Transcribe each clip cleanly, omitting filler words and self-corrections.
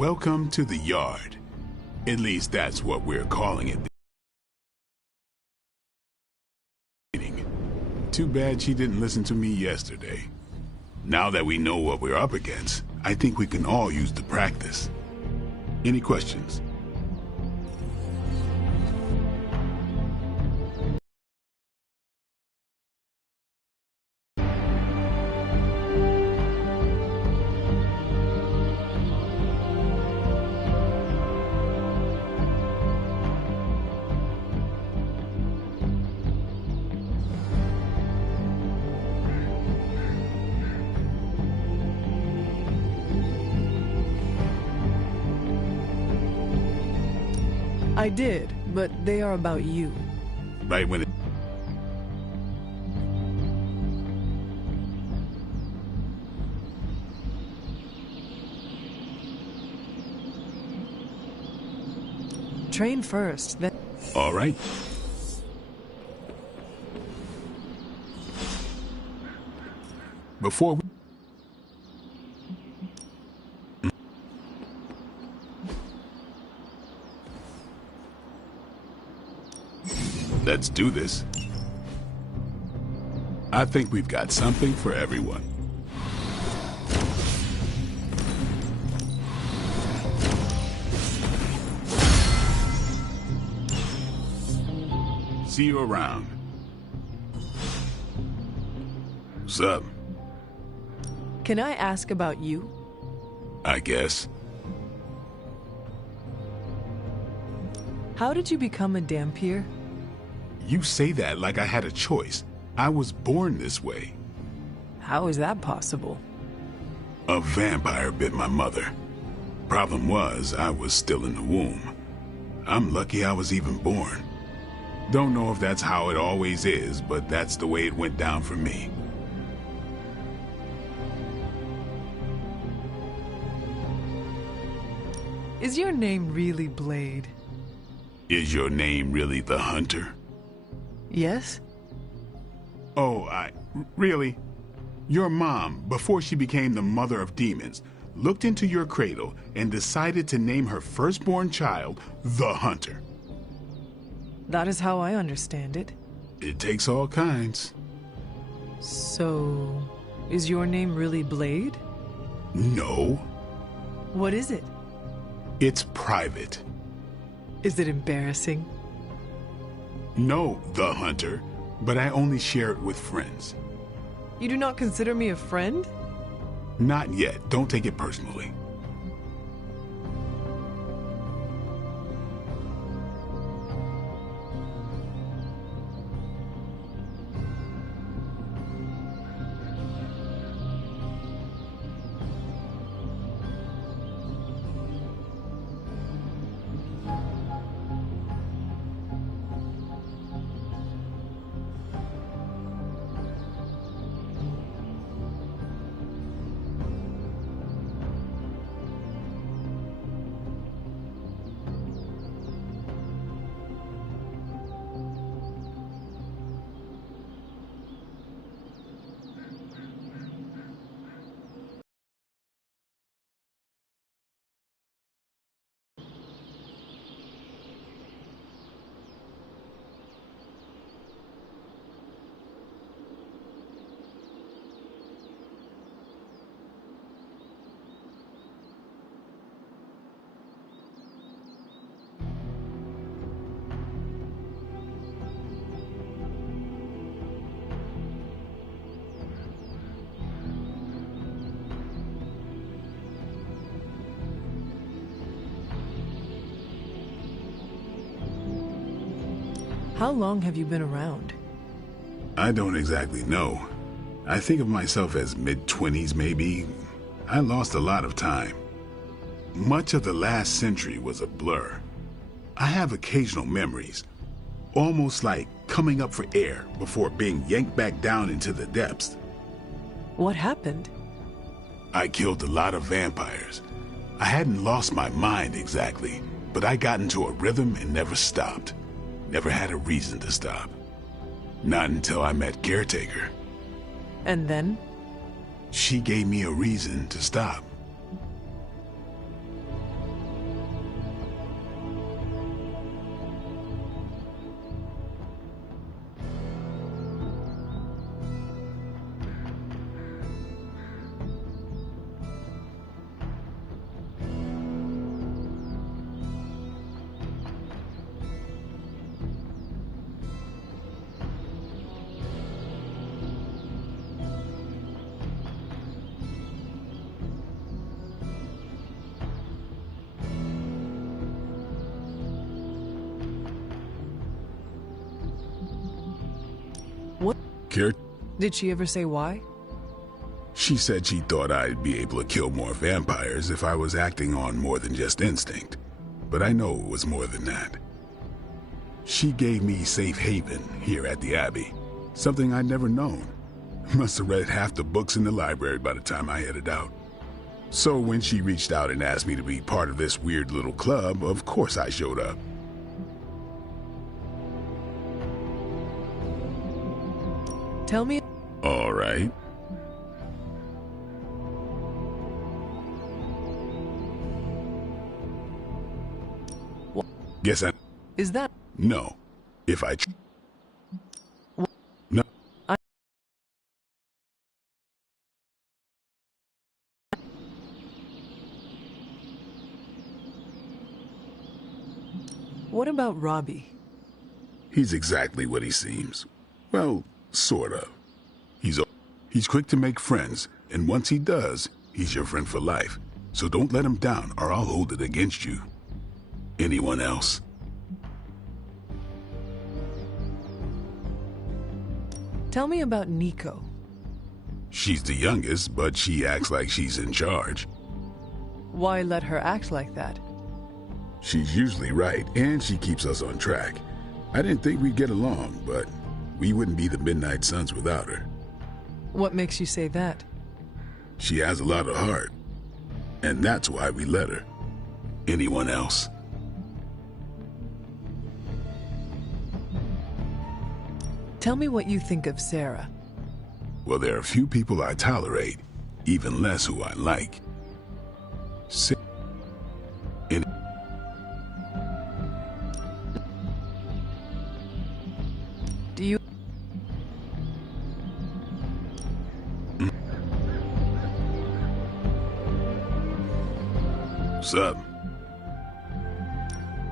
Welcome to the yard. At least that's what we're calling it. Too bad she didn't listen to me yesterday. Now that we know what we're up against, I think we can all use the practice. Any questions? I did, but they are about you. Right when it... Train first, then... All right. Before we... Let's do this. I think we've got something for everyone. See you around. What's up? Can I ask about you? I guess. How did you become a Dhampir? You say that like I had a choice. I was born this way. How is that possible? A vampire bit my mother. Problem was, I was still in the womb. I'm lucky I was even born. Don't know if that's how it always is, but that's the way it went down for me. Is your name really Blade? Is your name really the Hunter? Yes? Oh, really? Your mom, before she became the mother of demons, looked into your cradle and decided to name her firstborn child the Hunter. That is how I understand it. It takes all kinds. So, is your name really Blade? No. What is it? It's private. Is it embarrassing? No, the Hunter, but I only share it with friends. You do not consider me a friend? Not yet. Don't take it personally. How long have you been around? I don't exactly know. I think of myself as mid-20s, maybe. I lost a lot of time. Much of the last century was a blur. I have occasional memories, almost like coming up for air before being yanked back down into the depths. What happened? I killed a lot of vampires. I hadn't lost my mind exactly, but I got into a rhythm and never stopped. Never had a reason to stop. Not until I met Caretaker. And then? She gave me a reason to stop. Care? Did she ever say why? She said she thought I'd be able to kill more vampires if I was acting on more than just instinct. But I know it was more than that. She gave me safe haven here at the Abbey, something I'd never known. Must have read half the books in the library by the time I headed out. So when she reached out and asked me to be part of this weird little club, of course I showed up. Tell me. All right. What? Guess I... Is that... No. If I... No. What about Robbie? He's exactly what he seems. Well, sort of. He's quick to make friends, and once he does, he's your friend for life. So don't let him down, or I'll hold it against you. Anyone else? Tell me about Nico. She's the youngest, but she acts like she's in charge. Why let her act like that? She's usually right, and she keeps us on track. I didn't think we'd get along, but we wouldn't be the Midnight Suns without her. What makes you say that? She has a lot of heart, and that's why we let her. Anyone else? Tell me what you think of Sarah. Well, there are a few people I tolerate, even less who I like. Do you... What's up?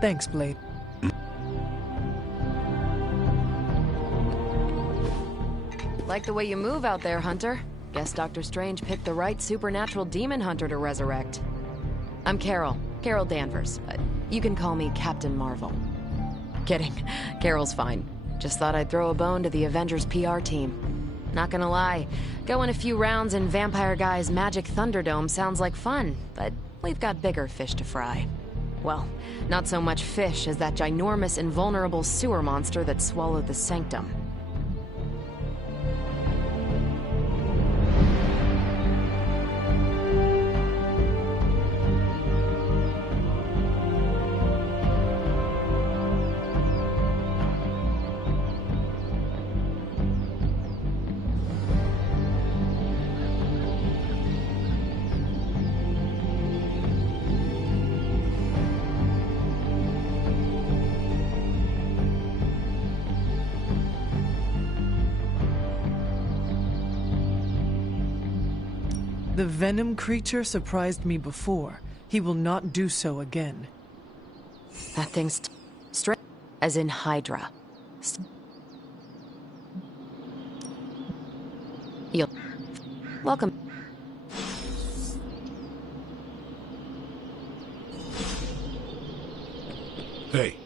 Thanks, Blade. Like the way you move out there, Hunter. Guess Dr. Strange picked the right supernatural demon hunter to resurrect. I'm Carol Danvers, but you can call me Captain Marvel. Kidding, Carol's fine. Just thought I'd throw a bone to the Avengers PR team. Not gonna lie, going a few rounds in Vampire Guy's Magic Thunderdome sounds like fun, but we've got bigger fish to fry. Well, not so much fish as that ginormous invulnerable sewer monster that swallowed the Sanctum. The Venom creature surprised me before. He will not do so again. That thing's straight as in Hydra. You'll... Welcome. Hey.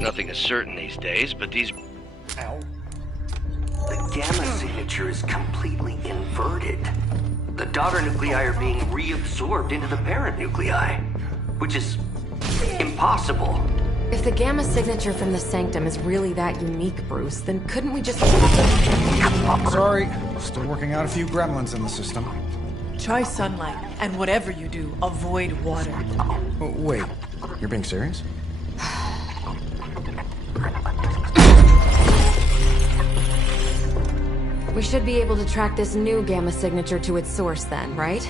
Nothing is certain these days, but these... Ow. The gamma signature is completely inverted. The daughter nuclei are being reabsorbed into the parent nuclei, which is impossible. If the gamma signature from the Sanctum is really that unique, Bruce, then couldn't we just... Sorry, still working out a few gremlins in the system. Try sunlight, and whatever you do, avoid water. Oh, wait, you're being serious? We should be able to track this new gamma signature to its source then, right?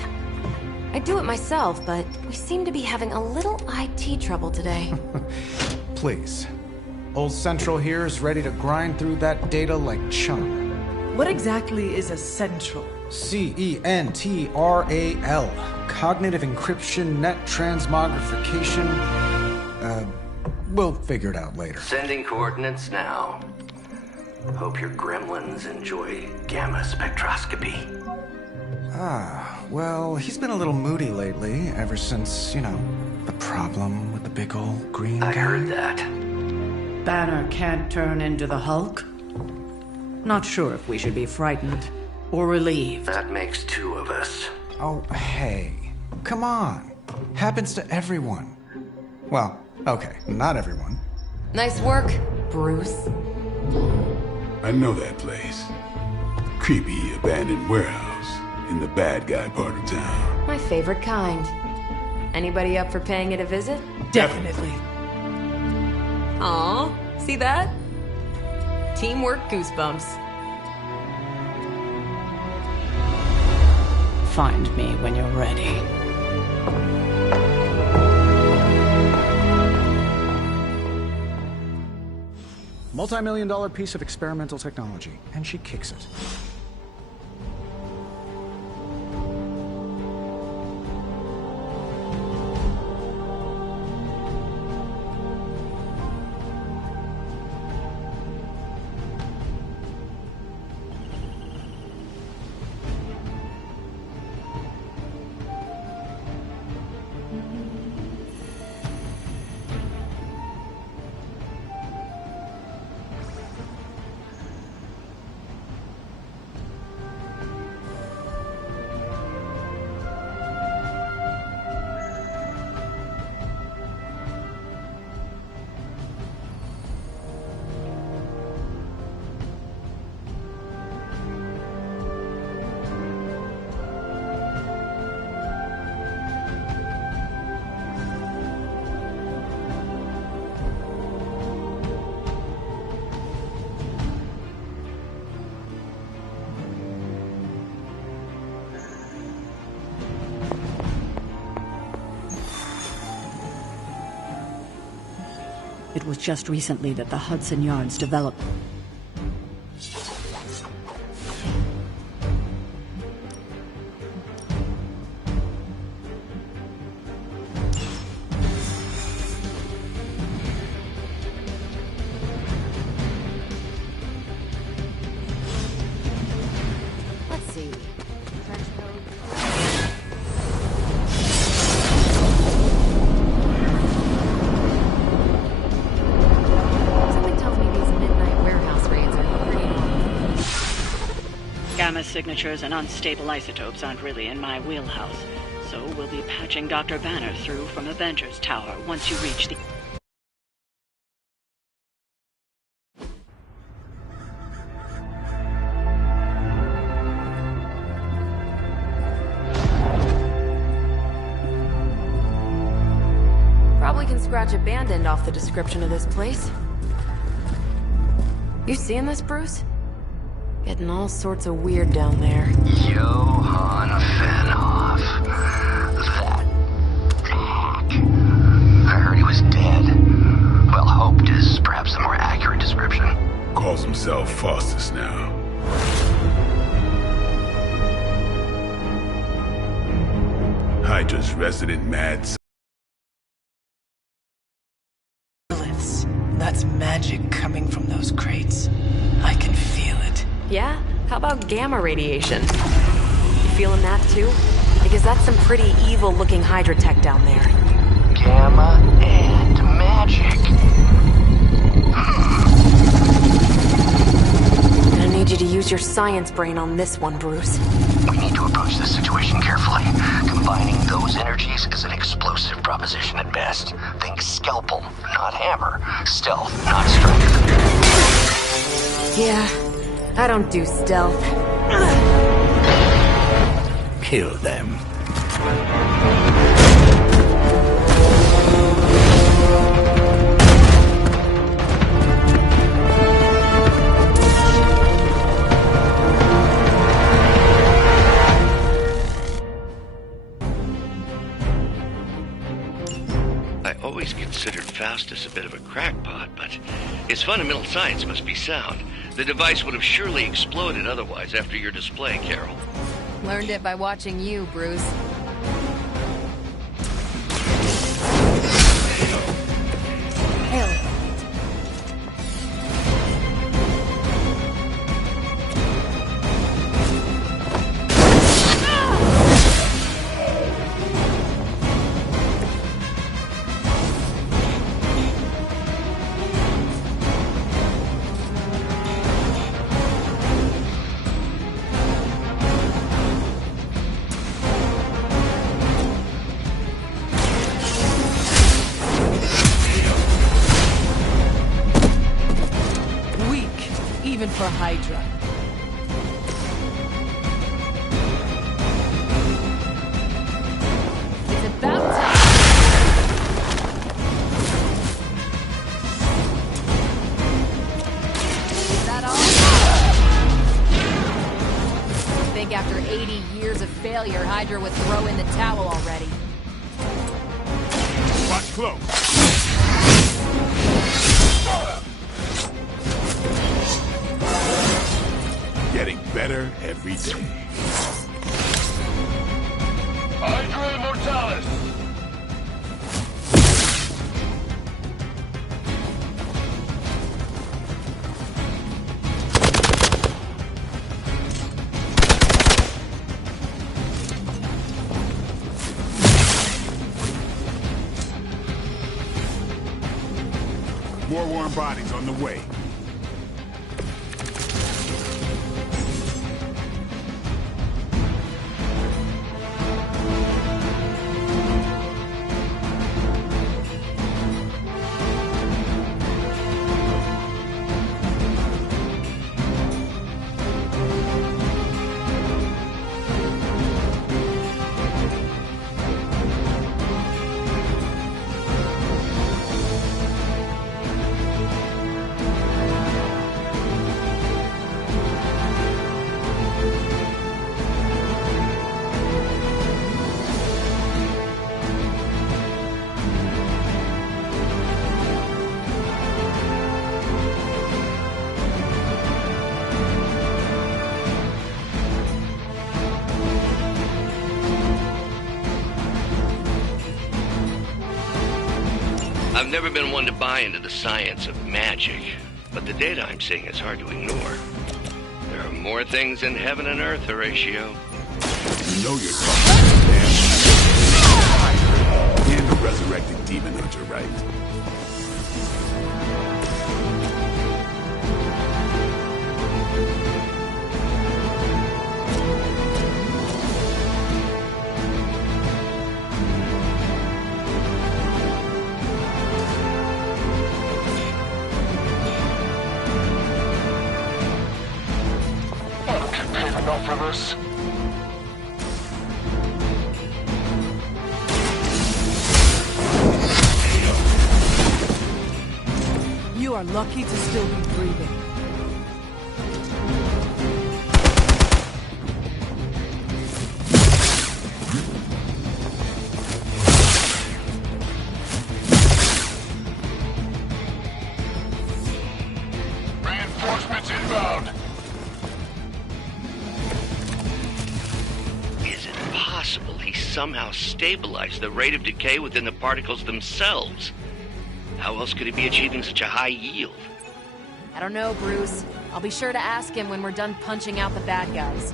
I'd do it myself, but we seem to be having a little IT trouble today. Please. Old Central here is ready to grind through that data like chum. What exactly is a central? CENTRAL. Cognitive encryption, net transmogrification. We'll figure it out later. Sending coordinates now. Hope your gremlins enjoy gamma spectroscopy. Well, he's been a little moody lately, ever since, the problem with the big old green guy. I heard that. Banner can't turn into the Hulk? Not sure if we should be frightened or relieved. That makes two of us. Oh, hey. Come on. Happens to everyone. Well, okay, not everyone. Nice work, Bruce. I know that place. Creepy abandoned warehouse in the bad guy part of town. My favorite kind. Anybody up for paying it a visit? Definitely. Aw, see that? Teamwork goosebumps. Find me when you're ready. Multi-million-dollar piece of experimental technology, and she kicks it. It was just recently that the Hudson Yards developed. Let's see. Trench coat. Something tells me these midnight warehouse raids are pretty normal. Gamma signatures and unstable isotopes aren't really in my wheelhouse, so we'll be patching Dr. Banner through from Avengers Tower once you reach the... Probably can scratch abandoned off the description of this place. You seeing this, Bruce? Getting all sorts of weird down there. Johann Fenhoff. That hack. I heard he was dead. Well, hoped is perhaps the more accurate description. Calls himself Faustus now. Hydra's resident mad Liths. That's magic coming from those crates. I can feel it. Yeah? How about gamma radiation? You feeling that too? Because that's some pretty evil-looking Hydra tech down there. Gamma and magic. Gonna need you to use your science brain on this one, Bruce. We need to approach this situation carefully. Combining those energies is an explosive proposition at best. Think scalpel, not hammer. Stealth, not strength. Yeah, I don't do stealth. kill them. I always considered Faustus a bit of a crackpot, but his fundamental science must be sound. The device would have surely exploded otherwise after your display, Carol. Learned it by watching you, Bruce. Hail. Even for Hydra. It's about time. Is that all? I think after 80 years of failure, Hydra would throw in the towel already. Watch close. Getting better every day. Hydra Immortalis! More warm bodies on the way. I've never been one to buy into the science of magic, but the data I'm seeing is hard to ignore. There are more things in heaven and earth, Horatio. You know you're talking to damn Hydra and a resurrected demon hunter, right? Enough for this. You are lucky to still be breathing. Reinforcements inbound. Is it possible he somehow stabilized the rate of decay within the particles themselves? How else could he be achieving such a high yield? I don't know, Bruce. I'll be sure to ask him when we're done punching out the bad guys.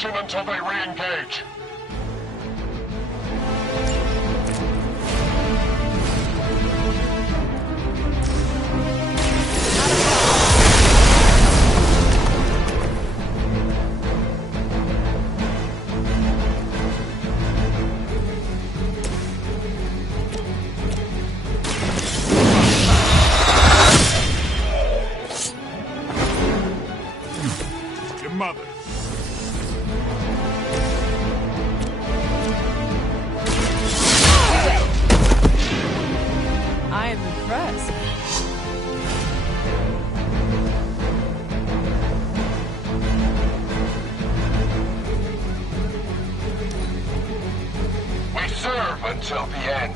position until they re-engage. Your mother. I am impressed. We serve until the end.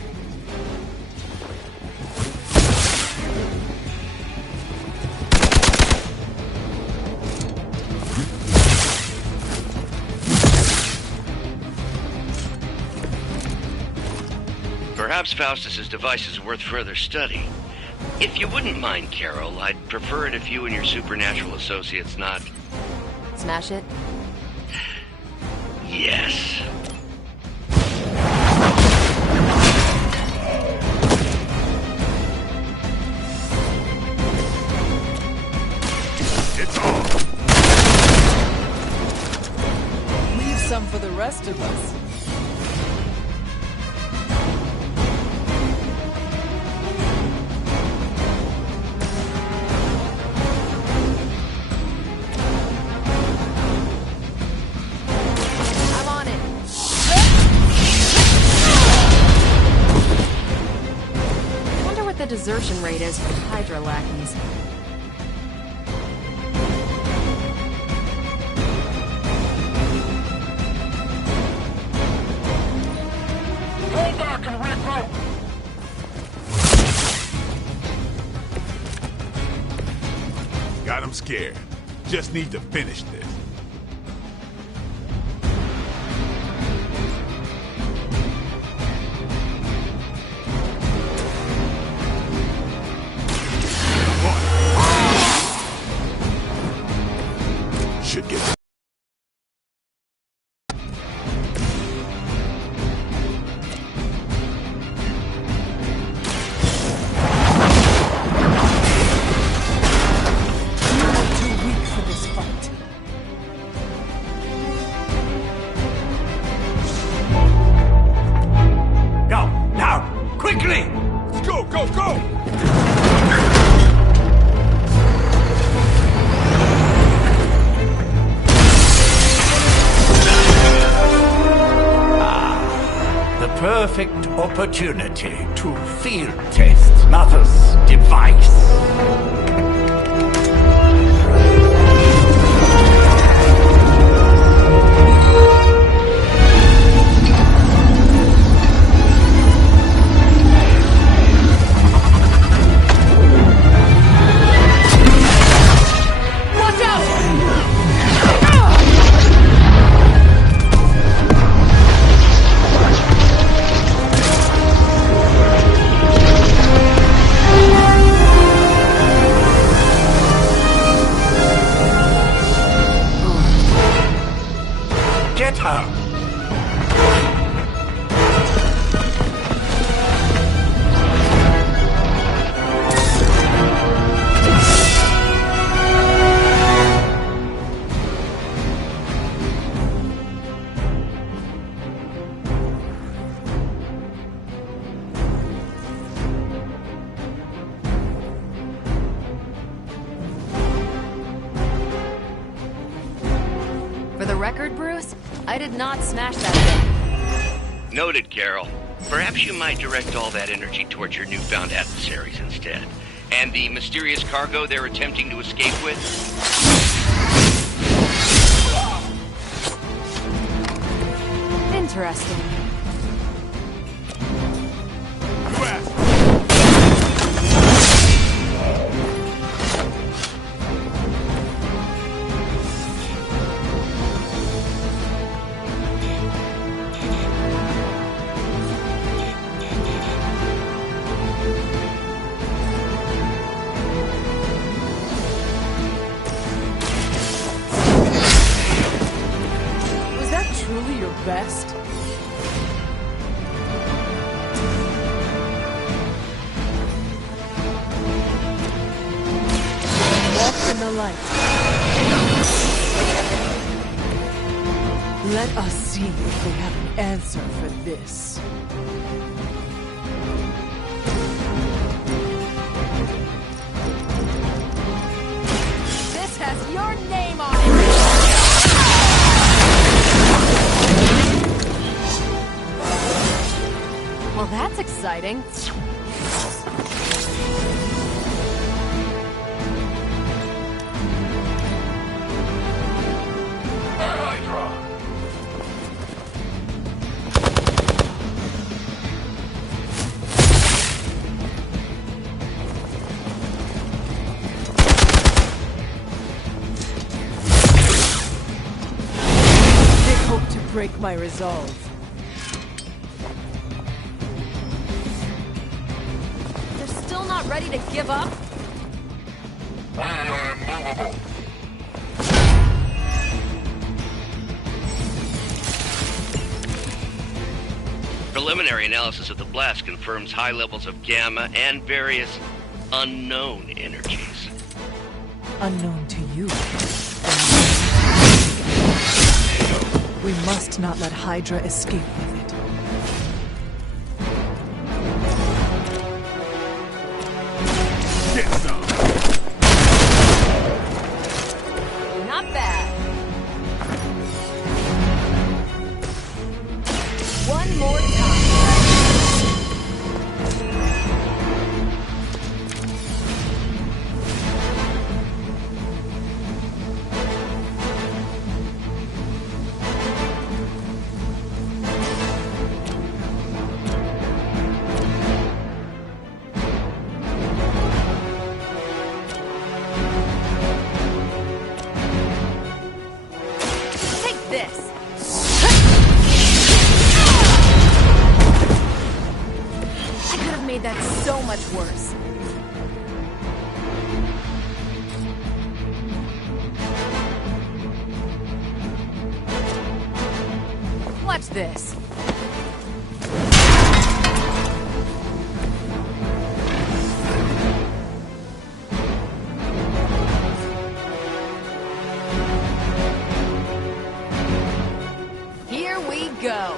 Perhaps Faustus's device is worth further study. If you wouldn't mind, Carol, I'd prefer it if you and your supernatural associates not... Smash it? Yes. It's on. Leave some for the rest of us. I'm on it. Wonder what the desertion rate is for Hydra lackeys. Hold back and regroup. Got him scared. Just need to finish this. Should get. Too weak for this fight. Go, now, quickly! Let's go, go, go! The perfect opportunity to field test Mother's device. Watch out! Get her! For the record, Bruce, I did not smash that thing. Noted, Carol. Perhaps you might direct all that energy towards your newfound adversaries instead. And the mysterious cargo they're attempting to escape with? Interesting. You asked. best? Walk in the light. Let us see if we have an answer for this. This has your name on it! Well, that's exciting. Break my resolve. They're still not ready to give up? Preliminary analysis of the blast confirms high levels of gamma and various unknown energies. Unknown to you. We must not let Hydra escape with it. Get some. Not bad. One more time. That's so much worse. Watch this. Here we go.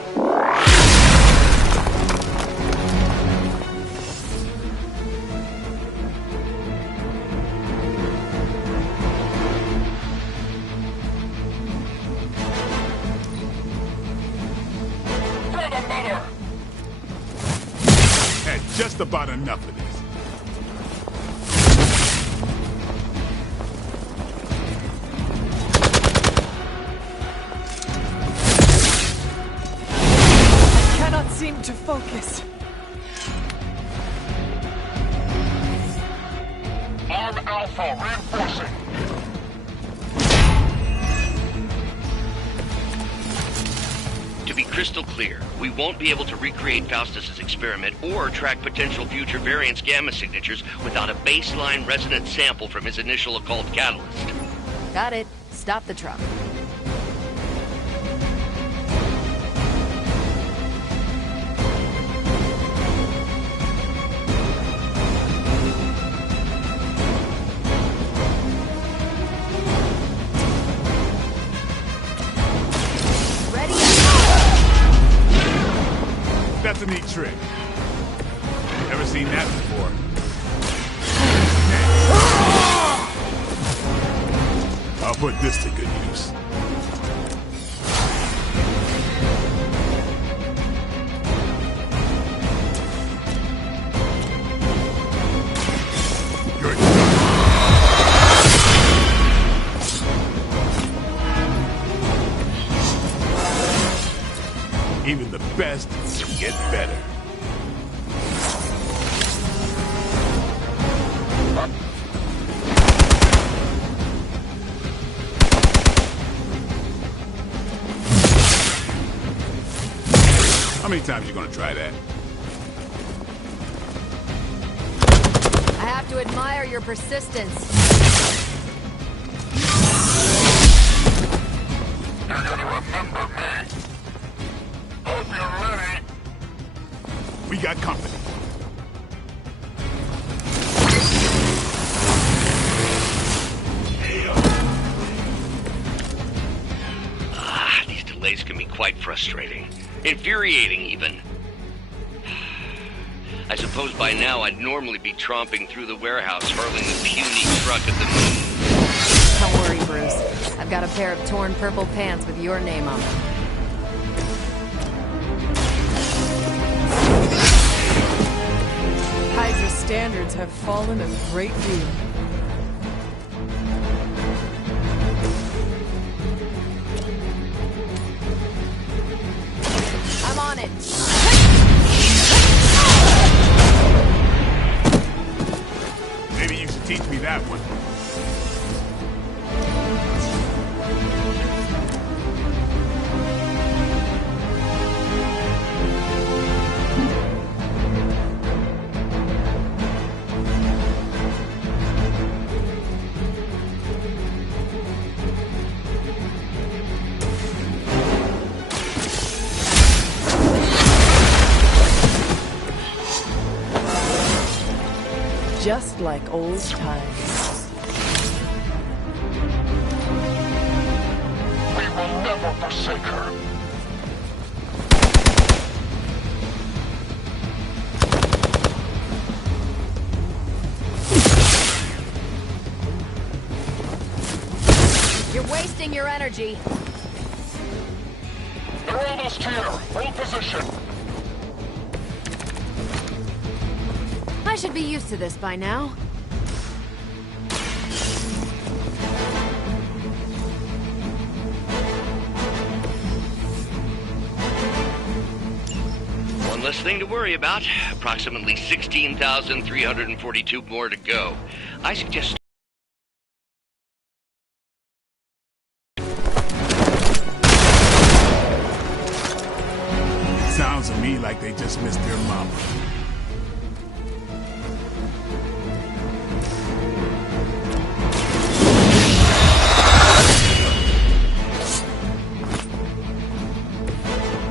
Just about enough of this. I cannot seem to focus. Arm Alpha reinforcing. To be crystal clear, we won't be able to recreate Faustus's experiment or track potential future variants' gamma signatures without a baseline resonance sample from his initial occult catalyst. Got it. Stop the truck. That's a neat trick. Never seen that before. I'll put this to good use. You're done. Even the best get better. How many times are you gonna try that? I have to admire your persistence. You're gonna remember me. We got company. These delays can be quite frustrating. Infuriating, even. I suppose by now I'd normally be tromping through the warehouse, hurling the puny truck at the moon. Don't worry, Bruce. I've got a pair of torn purple pants with your name on them. Hydra's standards have fallen a great deal. I'm on it. Maybe you should teach me that one. Just like old times. We will never forsake her. You're wasting your energy. They're almost here. Hold position. I should be used to this by now. One less thing to worry about. Approximately 16,342 more to go. I suggest... Sounds to me like they just missed their mama.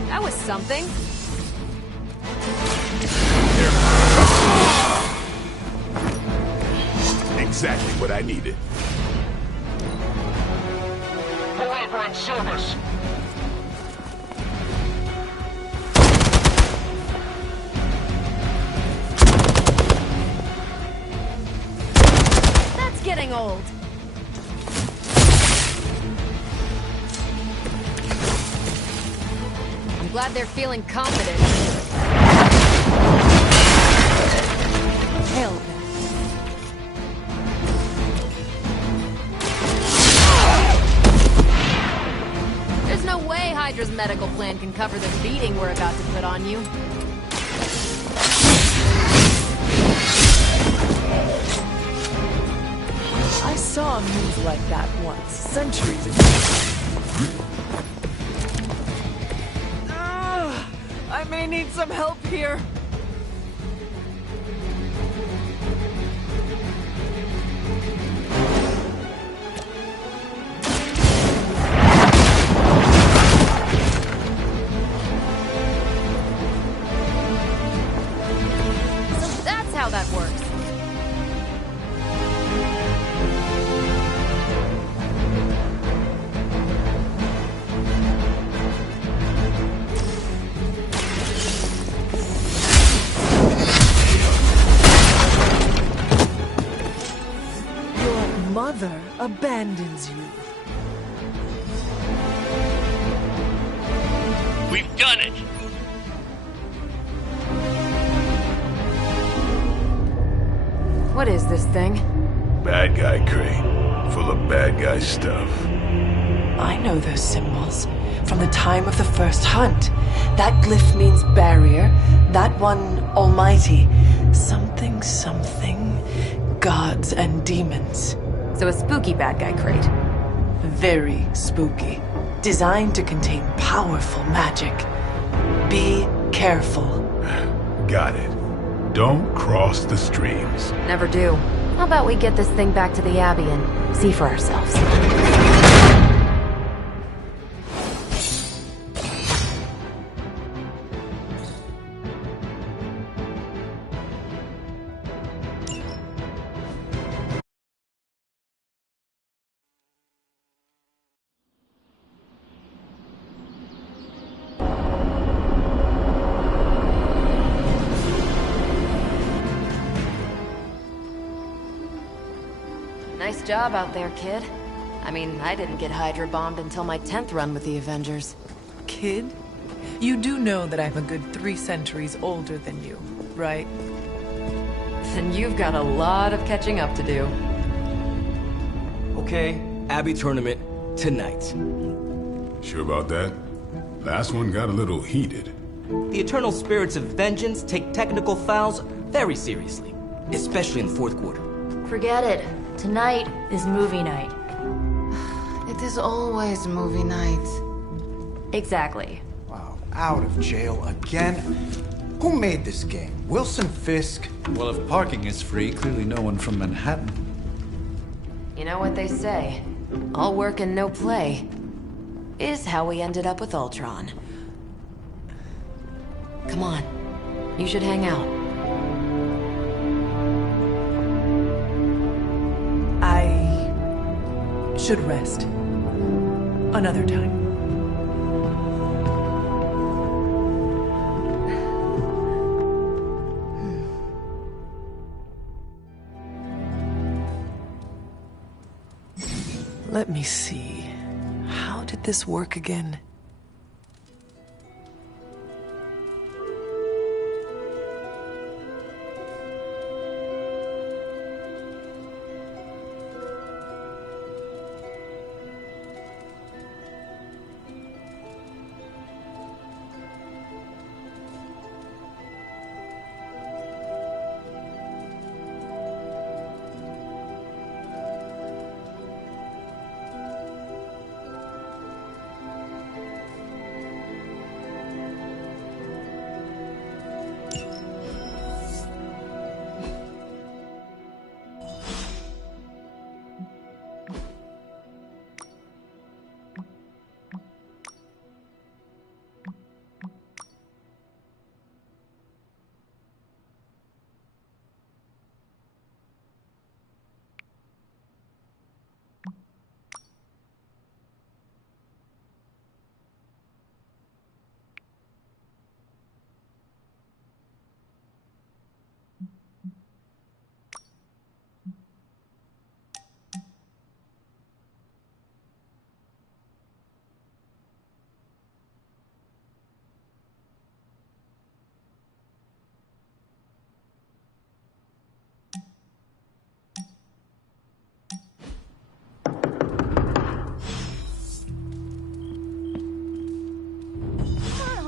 That was something. Exactly what I needed. Forever in service. That's getting old. I'm glad they're feeling confident. Hell. There's no way Hydra's medical plan can cover the beating we're about to put on you. I saw a move like that once, centuries ago. I may need some help here. So that's how that works. Mother abandons you. We've done it! What is this thing? Bad guy crate, full of bad guy stuff. I know those symbols from the time of the first hunt. That glyph means barrier, that one almighty. Something, gods and demons. So a spooky bad guy crate. Very spooky. Designed to contain powerful magic. Be careful. Got it. Don't cross the streams. Never do. How about we get this thing back to the Abbey and see for ourselves? Nice job out there, kid. I mean, I didn't get Hydra bombed until my 10th run with the Avengers. Kid? You do know that I'm a good 3 centuries older than you, right? Then you've got a lot of catching up to do. Okay, Abbey tournament tonight. Sure about that? Last one got a little heated. The Eternal Spirits of Vengeance take technical fouls very seriously, especially in the fourth quarter. Forget it. Tonight is movie night. It is always movie night. Exactly. Wow, out of jail again? Who made this game? Wilson Fisk? Well, if parking is free, clearly no one from Manhattan. You know what they say? All work and no play is how we ended up with Ultron. Come on. You should hang out. I should rest. Another time. Let me see. How did this work again?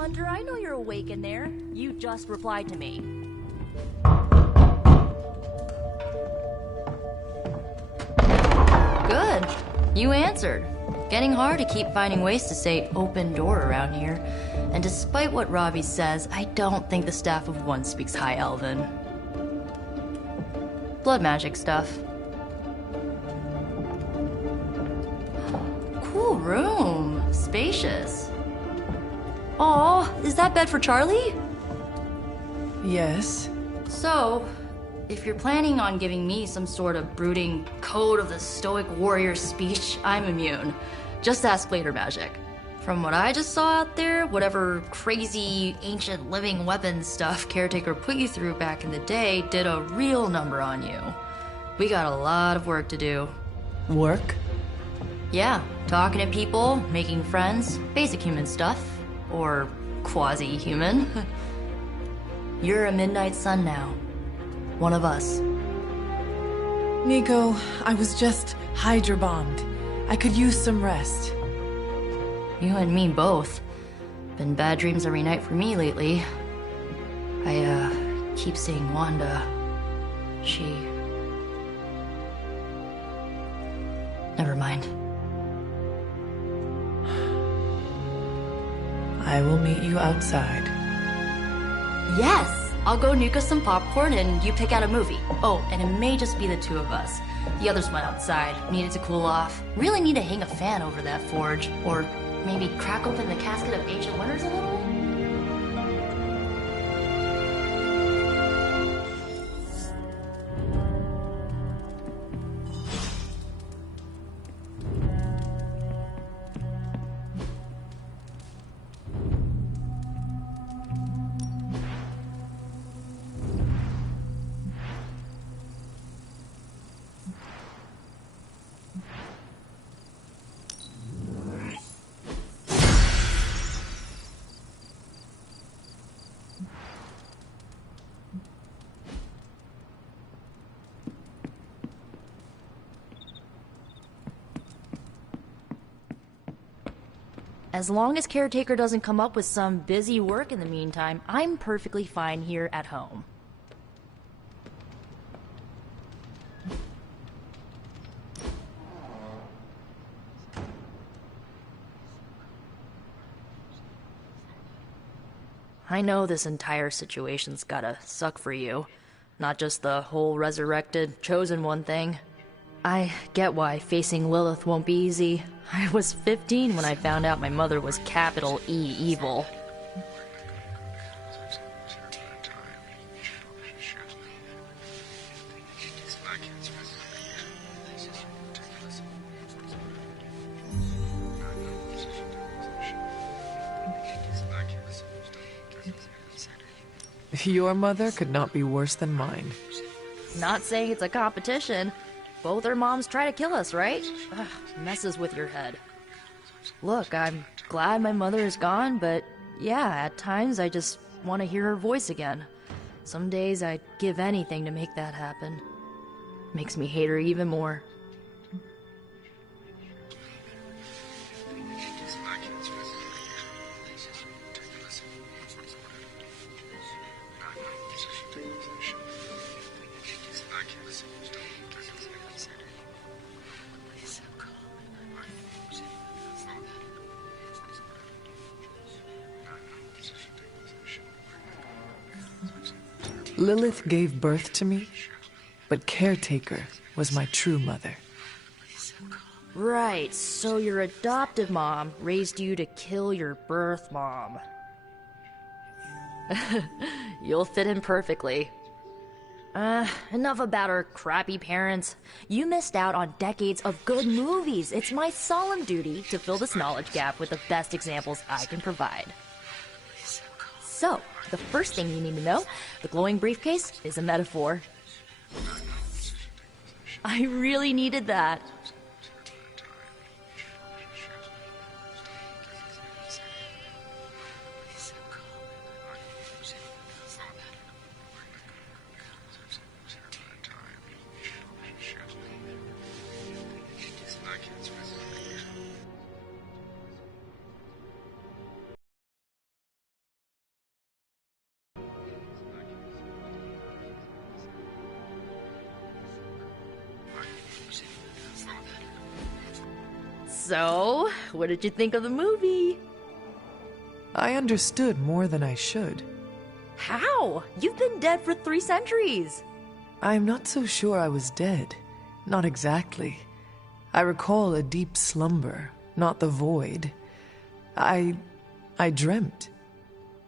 Hunter, I know you're awake in there. You just replied to me. Good. You answered. Getting hard to keep finding ways to say open door around here. And despite what Robbie says, I don't think the staff of One speaks High Elven. Blood magic stuff. Cool room. Spacious. Aw, is that bed for Charlie? Yes. So, if you're planning on giving me some sort of brooding code of the stoic warrior speech, I'm immune. Just ask later magic. From what I just saw out there, whatever crazy ancient living weapons stuff Caretaker put you through back in the day did a real number on you. We got a lot of work to do. Work? Yeah, talking to people, making friends, basic human stuff. Or quasi-human. You're a Midnight Sun now. One of us. Nico, I was just Hydra bombed. I could use some rest. You and me both. Been bad dreams every night for me lately. I, keep seeing Wanda. She... Never mind. I will meet you outside. Yes! I'll go nuke us some popcorn and you pick out a movie. Oh, and it may just be the two of us. The others went outside, needed to cool off. Really need to hang a fan over that forge. Or maybe crack open the casket of Ancient Wonders a little? As long as Caretaker doesn't come up with some busy work in the meantime, I'm perfectly fine here at home. I know this entire situation's gotta suck for you. Not just the whole resurrected, chosen one thing. I get why facing Lilith won't be easy. I was 15 when I found out my mother was capital E evil. Your mother could not be worse than mine. Not saying it's a competition. Both our moms try to kill us, right? Ugh, messes with your head. Look, I'm glad my mother is gone, but yeah, at times I just want to hear her voice again. Some days I'd give anything to make that happen. Makes me hate her even more. Lilith gave birth to me, but Caretaker was my true mother. Right, so your adoptive mom raised you to kill your birth mom. You'll fit in perfectly. Enough about our crappy parents. You missed out on decades of good movies. It's my solemn duty to fill this knowledge gap with the best examples I can provide. So, the first thing you need to know, the glowing briefcase is a metaphor. I really needed that. So, what did you think of the movie? I understood more than I should. How? You've been dead for 3 centuries. I'm not so sure I was dead. Not exactly. I recall a deep slumber, not the void. I dreamt.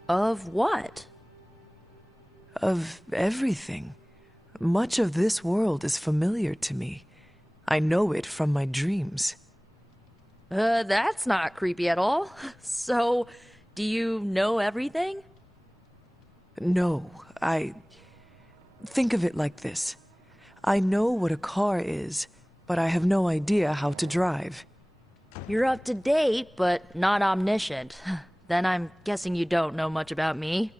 Of what? Of everything. Much of this world is familiar to me. I know it from my dreams. That's not creepy at all. So, do you know everything? No, think of it like this. I know what a car is, but I have no idea how to drive. You're up to date, but not omniscient. Then I'm guessing you don't know much about me.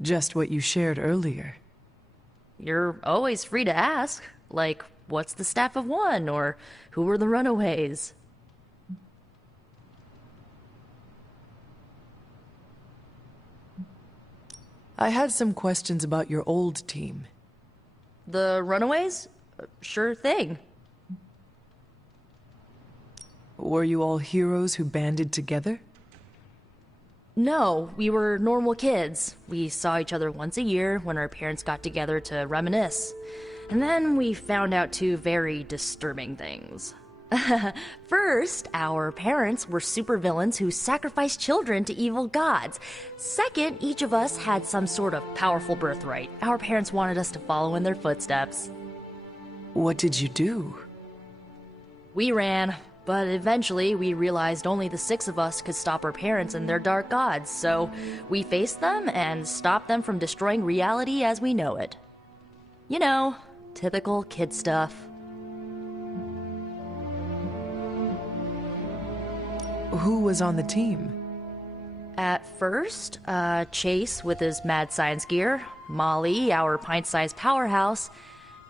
Just what you shared earlier. You're always free to ask. Like, what's the Staff of One? Or who were the Runaways? I had some questions about your old team. The Runaways? Sure thing. Were you all heroes who banded together? No, we were normal kids. We saw each other once a year when our parents got together to reminisce. And then we found out 2 very disturbing things. First, our parents were supervillains who sacrificed children to evil gods. Second, each of us had some sort of powerful birthright. Our parents wanted us to follow in their footsteps. What did you do? We ran, but eventually we realized only the 6 of us could stop our parents and their dark gods, so we faced them and stopped them from destroying reality as we know it. You know, typical kid stuff. Who was on the team? At first, Chase with his mad science gear, Molly, our pint-sized powerhouse,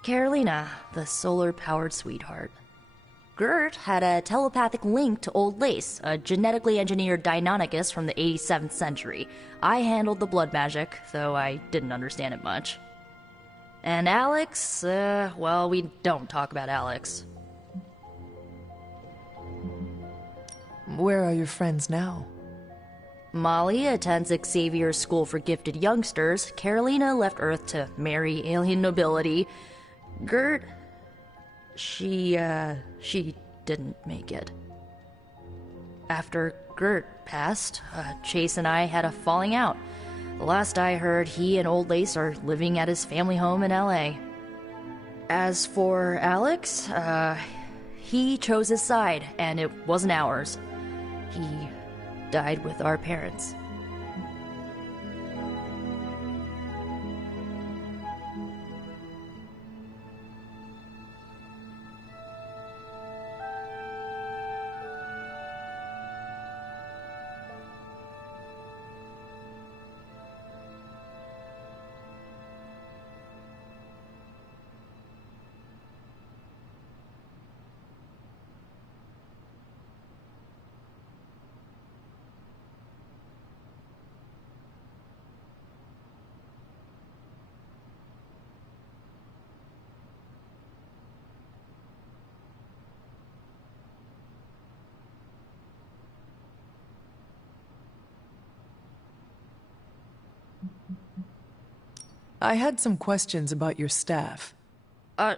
Carolina, the solar-powered sweetheart. Gert had a telepathic link to Old Lace, a genetically engineered Deinonychus from the 87th century. I handled the blood magic, though I didn't understand it much. And Alex, well, we don't talk about Alex. Where are your friends now? Molly attends Xavier's School for Gifted Youngsters. Carolina left Earth to marry alien nobility. Gert... She didn't make it. After Gert passed, Chase and I had a falling out. The last I heard, he and Old Lace are living at his family home in L.A. As for Alex, he chose his side, and it wasn't ours. He died with our parents. I had some questions about your staff.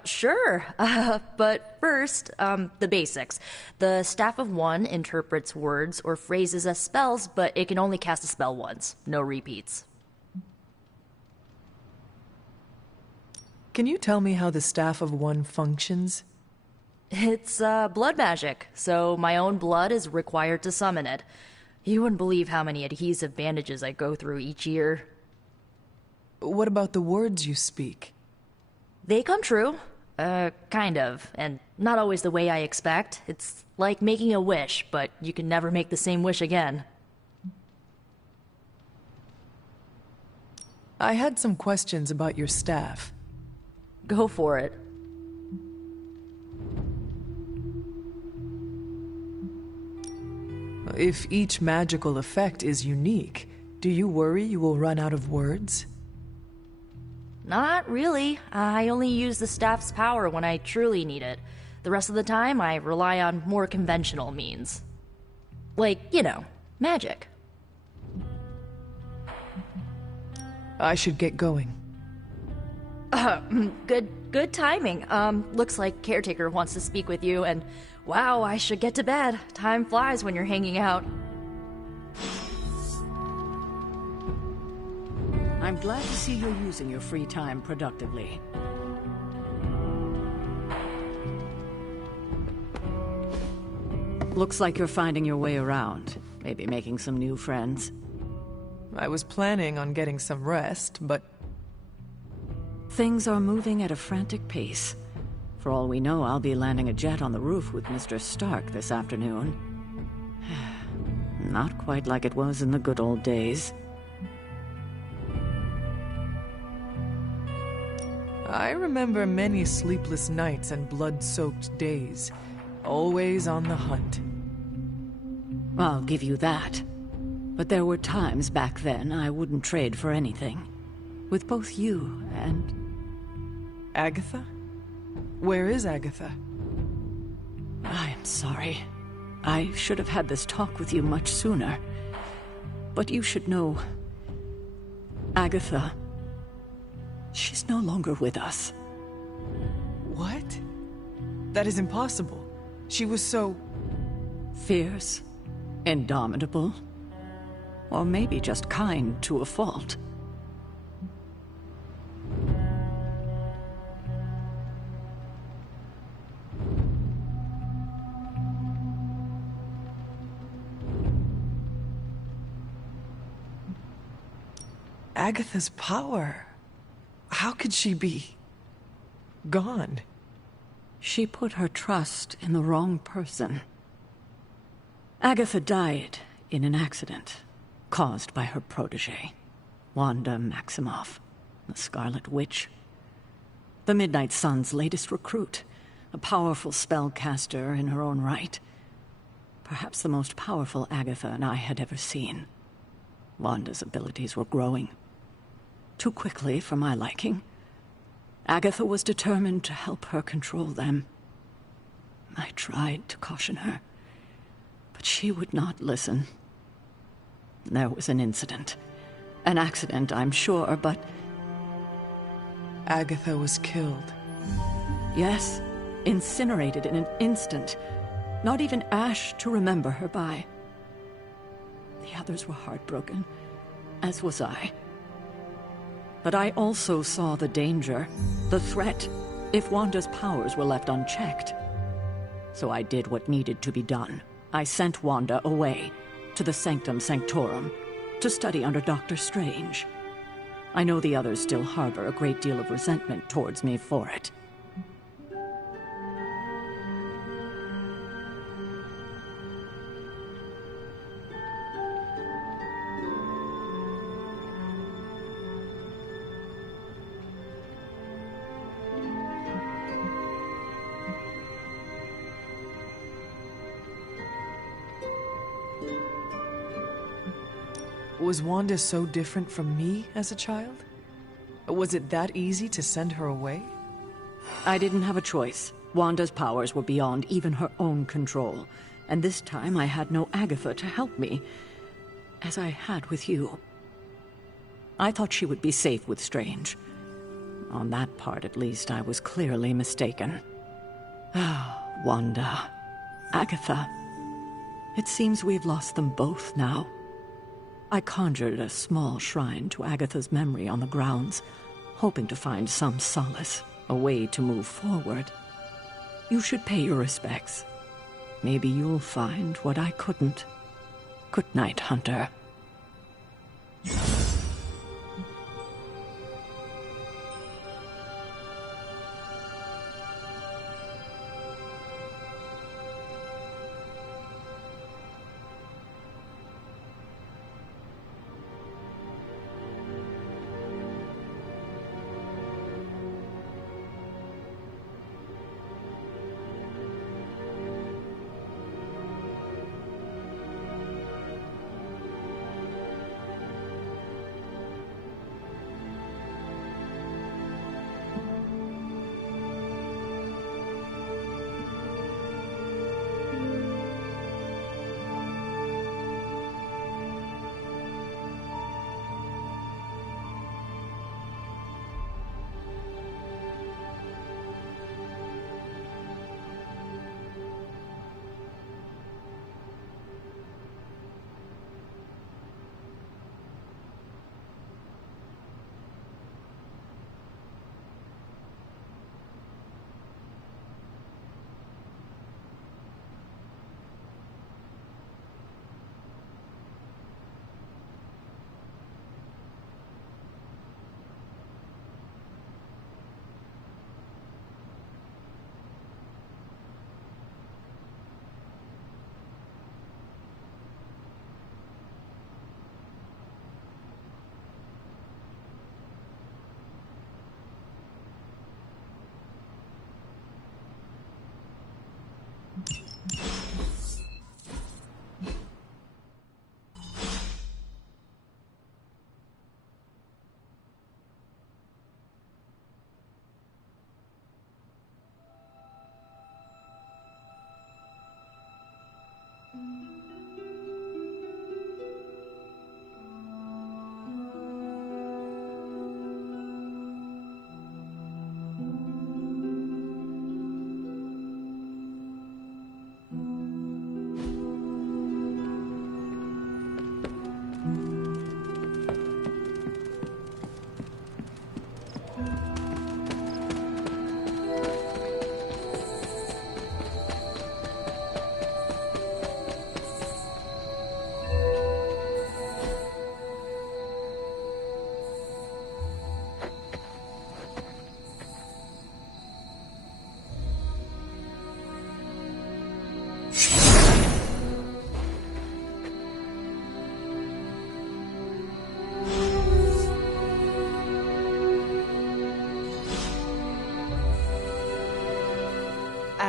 Sure. But first, the basics. The Staff of One interprets words or phrases as spells, but it can only cast a spell once. No repeats. Can you tell me how the Staff of One functions? It's, blood magic, so my own blood is required to summon it. You wouldn't believe how many adhesive bandages I go through each year. What about the words you speak? They come true. Kind of. And not always the way I expect. It's like making a wish, but you can never make the same wish again. I had some questions about your staff. Go for it. If each magical effect is unique, do you worry you will run out of words? Not really. I only use the staff's power when I truly need it. The rest of the time, I rely on more conventional means. Like, you know, magic. I should get going. Good timing. Looks like Caretaker wants to speak with you, and wow, I should get to bed. Time flies when you're hanging out. I'm glad to see you're using your free time productively. Looks like you're finding your way around. Maybe making some new friends. I was planning on getting some rest, but... Things are moving at a frantic pace. For all we know, I'll be landing a jet on the roof with Mr. Stark this afternoon. Not quite like it was in the good old days. I remember many sleepless nights and blood-soaked days. Always on the hunt. I'll give you that. But there were times back then I wouldn't trade for anything. With both you and... Agatha? Where is Agatha? I am sorry. I should have had this talk with you much sooner. But you should know... Agatha... She's no longer with us. What? That is impossible. She was so... fierce, indomitable, or maybe just kind to a fault. Agatha's power. How could she be... gone? She put her trust in the wrong person. Agatha died in an accident caused by her protege, Wanda Maximoff, the Scarlet Witch. The Midnight Sun's latest recruit, a powerful spellcaster in her own right. Perhaps the most powerful Agatha and I had ever seen. Wanda's abilities were growing. Too quickly for my liking. Agatha was determined to help her control them. I tried to caution her, but she would not listen. There was an incident. An accident, I'm sure, but... Agatha was killed. Yes, incinerated in an instant. Not even ash to remember her by. The others were heartbroken, as was I. But I also saw the danger, the threat, if Wanda's powers were left unchecked. So I did what needed to be done. I sent Wanda away, to the Sanctum Sanctorum, to study under Doctor Strange. I know the others still harbor a great deal of resentment towards me for it. Was Wanda so different from me as a child? Was it that easy to send her away? I didn't have a choice. Wanda's powers were beyond even her own control, and this time I had no Agatha to help me, as I had with you. I thought she would be safe with Strange. On that part, at least, I was clearly mistaken. Ah, Wanda. Agatha. It seems we've lost them both now. I conjured a small shrine to Agatha's memory on the grounds, hoping to find some solace, a way to move forward. You should pay your respects. Maybe you'll find what I couldn't. Good night, Hunter.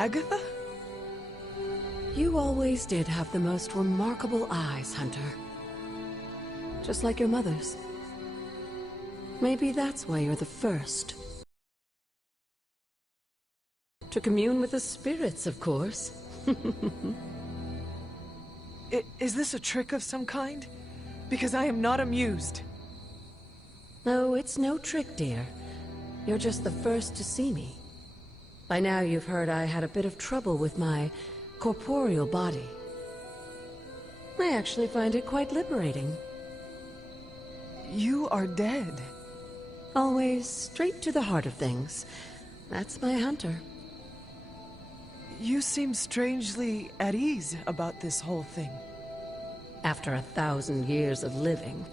Agatha? You always did have the most remarkable eyes, Hunter. Just like your mother's. Maybe that's why you're the first. To commune with the spirits, of course. Is this a trick of some kind? Because I am not amused. No, it's no trick, dear. You're just the first to see me. By now you've heard I had a bit of trouble with my corporeal body. I actually find it quite liberating. You are dead. Always straight to the heart of things. That's my Hunter. You seem strangely at ease about this whole thing. After 1,000 years of living,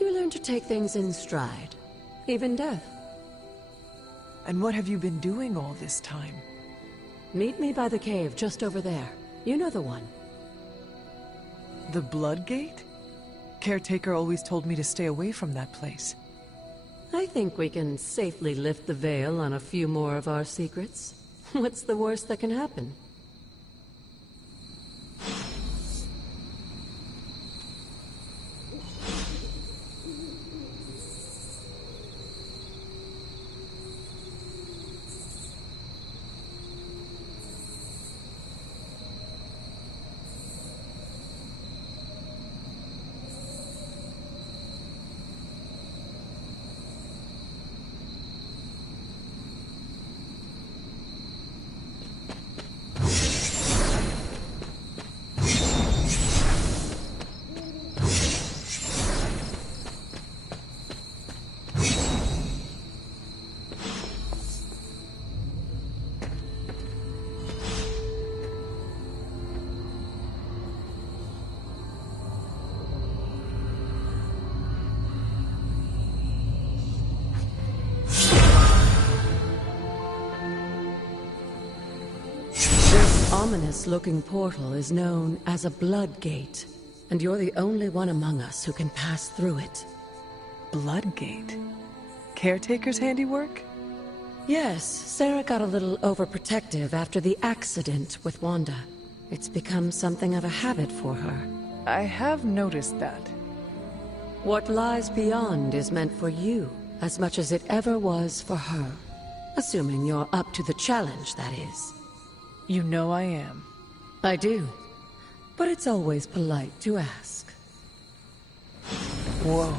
you learn to take things in stride. Even death. And what have you been doing all this time? Meet me by the cave just over there. You know the one. The Blood Gate? Caretaker always told me to stay away from that place. I think we can safely lift the veil on a few more of our secrets. What's the worst that can happen? Ominous-looking portal is known as a Blood Gate, and you're the only one among us who can pass through it. Blood Gate? Caretaker's handiwork? Yes, Sarah got a little overprotective after the accident with Wanda. It's become something of a habit for her. I have noticed that. What lies beyond is meant for you as much as it ever was for her. Assuming you're up to the challenge, that is. You know I am. I do. But it's always polite to ask. Whoa.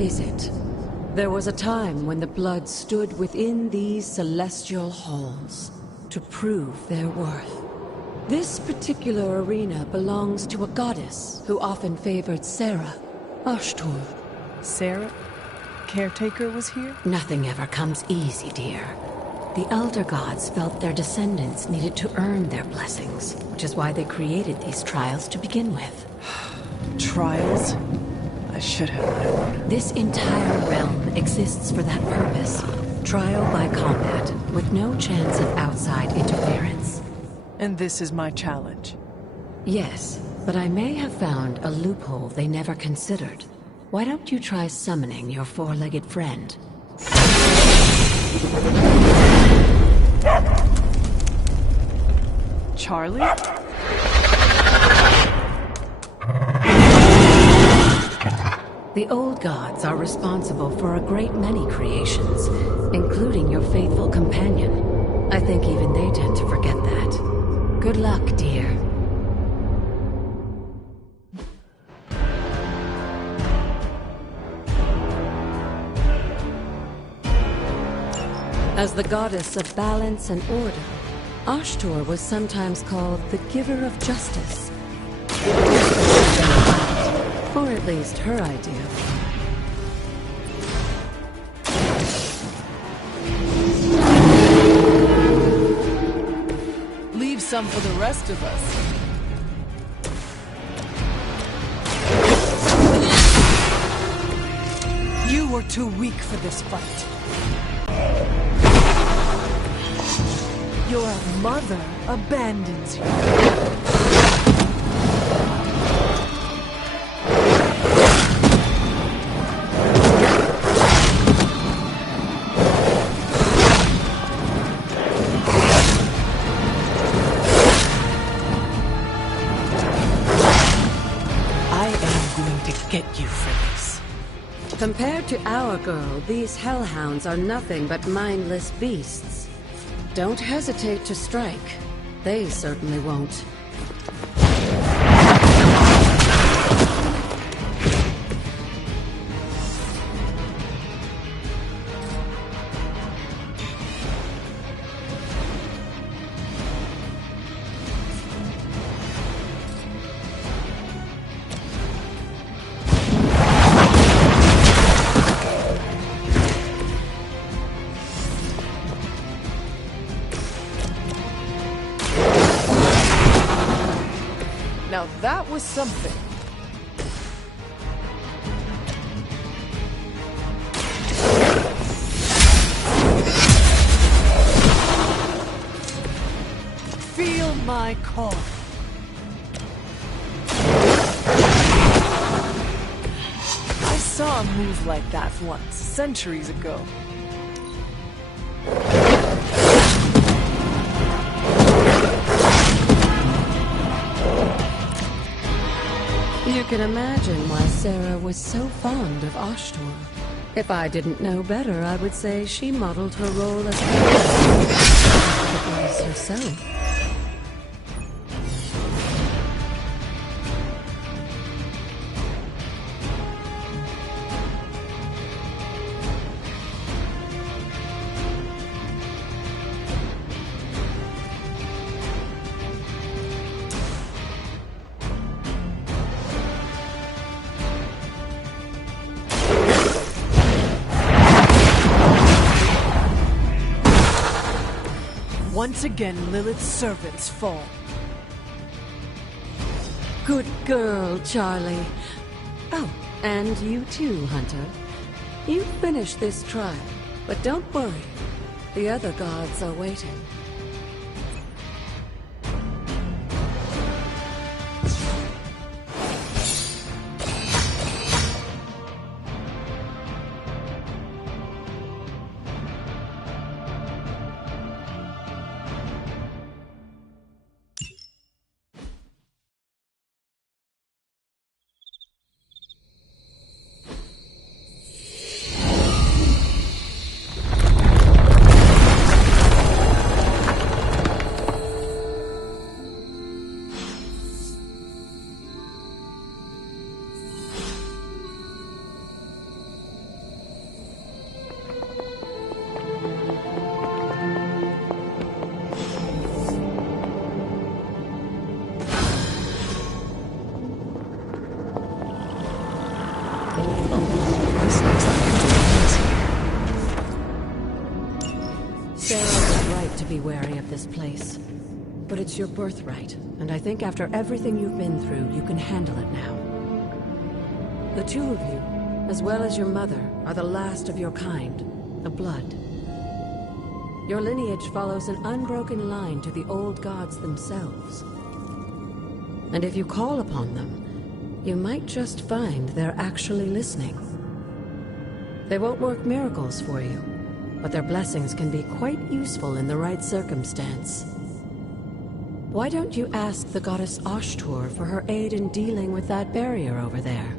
Is it? There was a time when the blood stood within these celestial halls to prove their worth. This particular arena belongs to a goddess who often favored Sarah, Ashtur. Sarah? Caretaker was here? Nothing ever comes easy, dear. The Elder Gods felt their descendants needed to earn their blessings, which is why they created these trials to begin with. Trials? I should have known. This entire realm exists for that purpose. Trial by combat, with no chance of outside interference. And this is my challenge. Yes, but I may have found a loophole they never considered. Why don't you try summoning your four-legged friend? Charlie? The old gods are responsible for a great many creations, including your faithful companion. I think even they tend to forget that. Good luck, dear. As the goddess of balance and order, Ashtor was sometimes called the giver of justice. Or at least her idea. Leave some for the rest of us. You were too weak for this fight. Your mother abandons you. Get you for this. Compared to our girl, these hellhounds are nothing but mindless beasts. Don't hesitate to strike. They certainly won't. Now that was something. Feel my call. I saw a move like that once, centuries ago. You can imagine why Sarah was so fond of Ashtor. If I didn't know better, I would say she modeled her role as it was herself. Once again, Lilith's servants fall. Good girl, Charlie. Oh, and you too, Hunter. You finished this trial, but don't worry. The other gods are waiting. Sarah was right to be wary of this place. But it's your birthright, and I think after everything you've been through, you can handle it now. The two of you, as well as your mother, are the last of your kind, the Blood. Your lineage follows an unbroken line to the old gods themselves. And if you call upon them, you might just find they're actually listening. They won't work miracles for you, but their blessings can be quite useful in the right circumstance. Why don't you ask the goddess Ashtur for her aid in dealing with that barrier over there?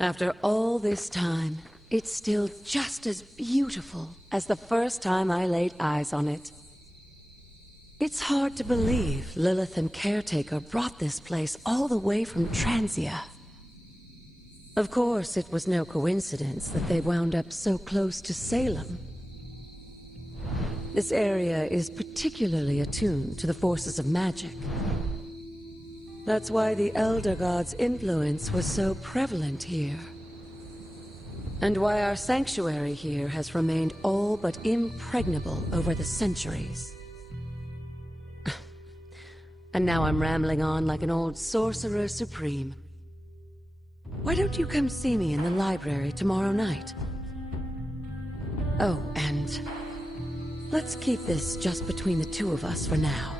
After all this time, it's still just as beautiful as the first time I laid eyes on it. It's hard to believe Lilith and Caretaker brought this place all the way from Transia. Of course, it was no coincidence that they wound up so close to Salem. This area is particularly attuned to the forces of magic. That's why the Elder God's influence was so prevalent here. And why our sanctuary here has remained all but impregnable over the centuries. And now I'm rambling on like an old sorcerer supreme. Why don't you come see me in the library tomorrow night? Oh, and let's keep this just between the two of us for now.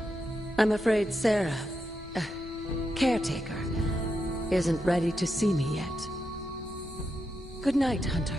I'm afraid Sarah, Caretaker, isn't ready to see me yet. Good night, Hunter.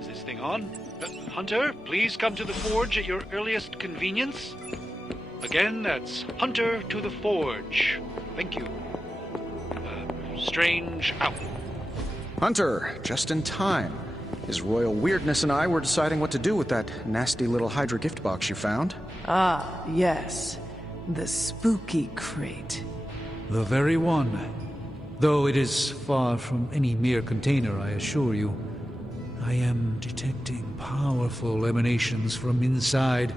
Is this thing on? Hunter, please come to the forge at your earliest convenience. Again, that's Hunter to the forge. Thank you. Strange out. Hunter, just in time. His royal weirdness and I were deciding what to do with that nasty little Hydra gift box you found. Ah, yes. The spooky crate. The very one. Though it is far from any mere container, I assure you. I am detecting powerful emanations from inside.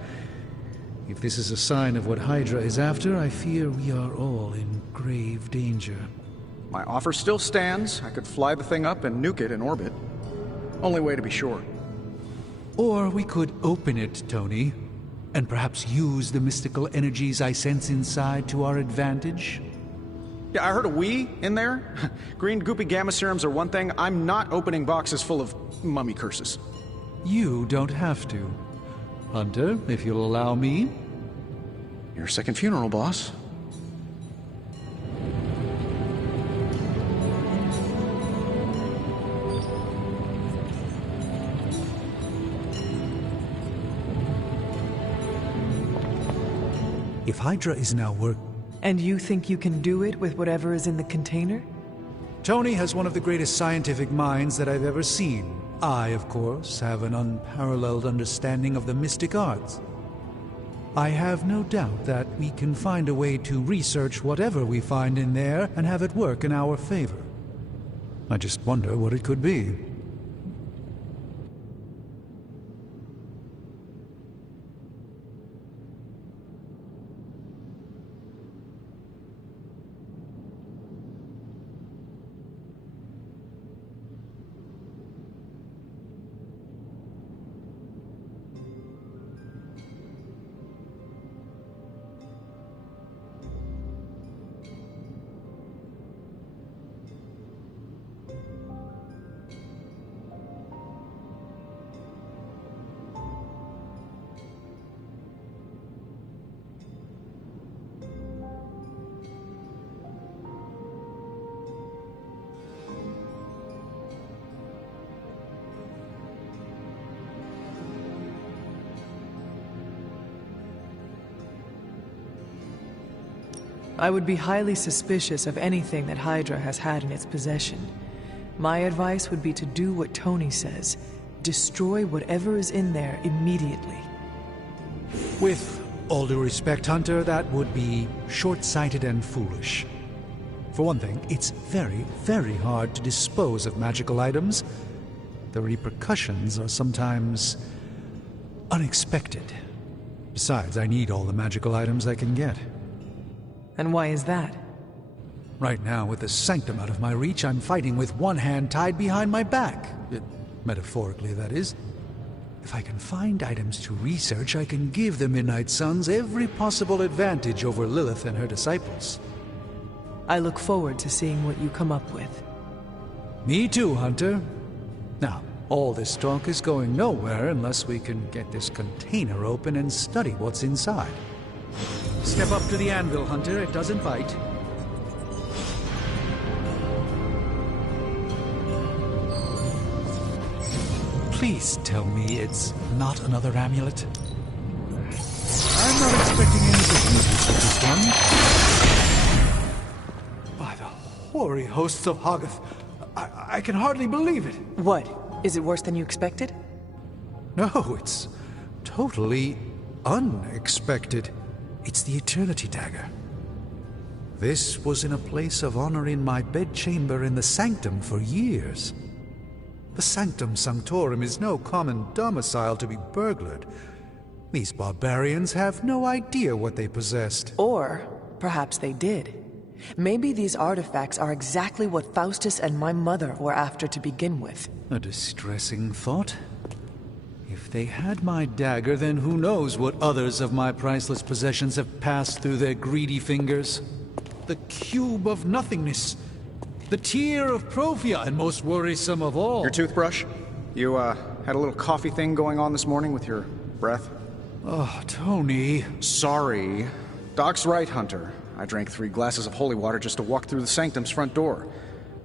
If this is a sign of what Hydra is after, I fear we are all in grave danger. My offer still stands. I could fly the thing up and nuke it in orbit. Only way to be sure. Or we could open it, Tony, and perhaps use the mystical energies I sense inside to our advantage. Yeah, I heard a we in there. Green goopy gamma serums are one thing. I'm not opening boxes full of mummy curses. You don't have to. Hunter, if you'll allow me. Your second funeral, boss. If Hydra is now And you think you can do it with whatever is in the container? Tony has one of the greatest scientific minds that I've ever seen. I, of course, have an unparalleled understanding of the mystic arts. I have no doubt that we can find a way to research whatever we find in there and have it work in our favor. I just wonder what it could be. I would be highly suspicious of anything that Hydra has had in its possession. My advice would be to do what Tony says. Destroy whatever is in there immediately. With all due respect, Hunter, that would be short-sighted and foolish. For one thing, it's very, very hard to dispose of magical items. The repercussions are sometimes unexpected. Besides, I need all the magical items I can get. And why is that? Right now, with the Sanctum out of my reach, I'm fighting with one hand tied behind my back. Metaphorically, that is. If I can find items to research, I can give the Midnight Suns every possible advantage over Lilith and her disciples. I look forward to seeing what you come up with. Me too, Hunter. Now, all this talk is going nowhere unless we can get this container open and study what's inside. Step up to the anvil, Hunter. It doesn't bite. Please tell me it's not another amulet. I'm not expecting anything with this one. By the hoary hosts of Hoggoth, I can hardly believe it. What? Is it worse than you expected? No, it's totally unexpected. It's the Eternity Dagger. This was in a place of honor in my bedchamber in the Sanctum for years. The Sanctum Sanctorum is no common domicile to be burglared. These barbarians have no idea what they possessed. Or perhaps they did. Maybe these artifacts are exactly what Faustus and my mother were after to begin with. A distressing thought. If they had my dagger, then who knows what others of my priceless possessions have passed through their greedy fingers. The Cube of Nothingness. The Tear of Profia, and most worrisome of all. Your toothbrush? You, had a little coffee thing going on this morning with your breath? Oh, Tony. Sorry. Doc's right, Hunter. I drank 3 glasses of holy water just to walk through the Sanctum's front door.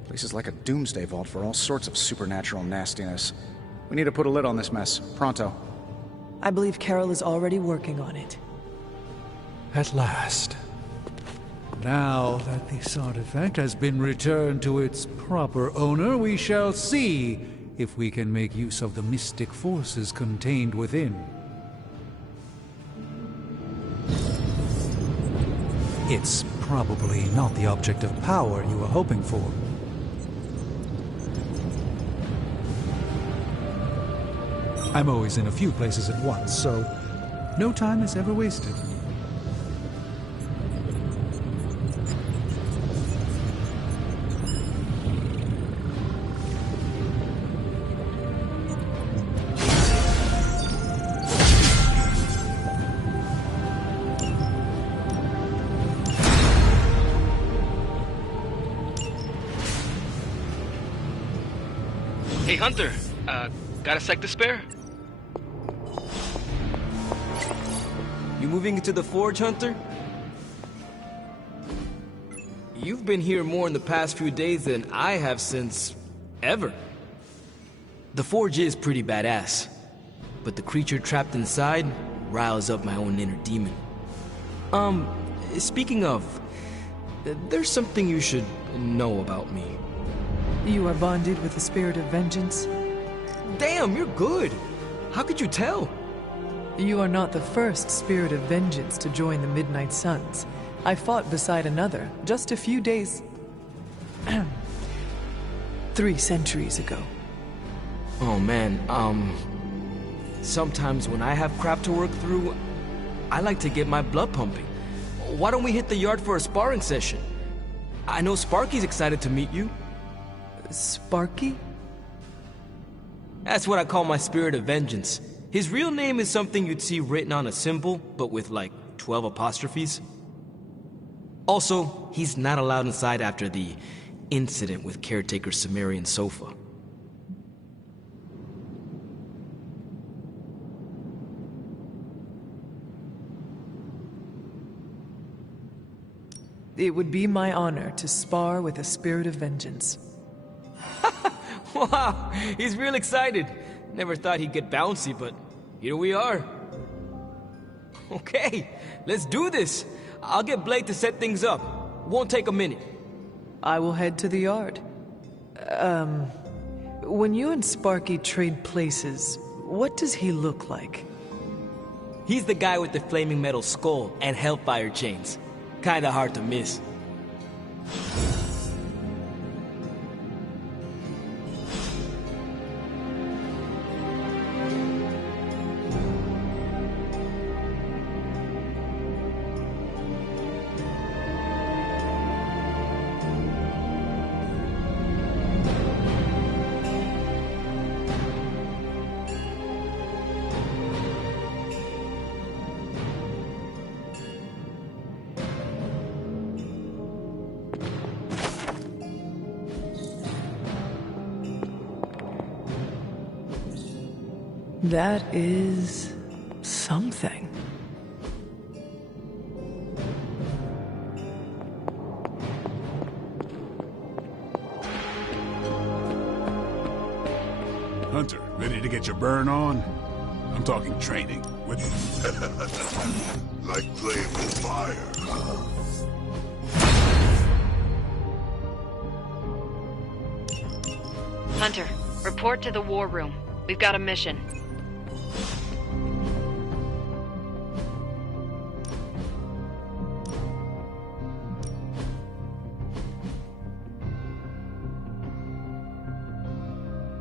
Place is like a doomsday vault for all sorts of supernatural nastiness. We need to put a lid on this mess. Pronto. I believe Carol is already working on it. At last. Now that this artifact has been returned to its proper owner, we shall see if we can make use of the mystic forces contained within. It's probably not the object of power you were hoping for. I'm always in a few places at once, so no time is ever wasted. Hey, Hunter. Got a sec to spare? You moving into the forge, Hunter? You've been here more in the past few days than I have since... ever. The forge is pretty badass, but the creature trapped inside riles up my own inner demon. Speaking of, there's something you should know about me. You are bonded with the spirit of vengeance? Damn, you're good! How could you tell? You are not the first spirit of vengeance to join the Midnight Suns. I fought beside another just a few days... 3 centuries ago. Oh man, sometimes when I have crap to work through, I like to get my blood pumping. Why don't we hit the yard for a sparring session? I know Sparky's excited to meet you. Sparky? That's what I call my spirit of vengeance. His real name is something you'd see written on a symbol, but with like 12 apostrophes. Also, he's not allowed inside after the incident with caretaker Sumerian Sofa. It would be my honor to spar with a spirit of vengeance. Wow, he's real excited. Never thought he'd get bouncy, but here we are. Okay, let's do this. I'll get Blake to set things up. Won't take a minute. I will head to the yard. When you and Sparky trade places, what does he look like? He's the guy with the flaming metal skull and hellfire chains. Kinda hard to miss. That is... something. Hunter, ready to get your burn on? I'm talking training. With like playing with fire. Hunter, report to the war room. We've got a mission.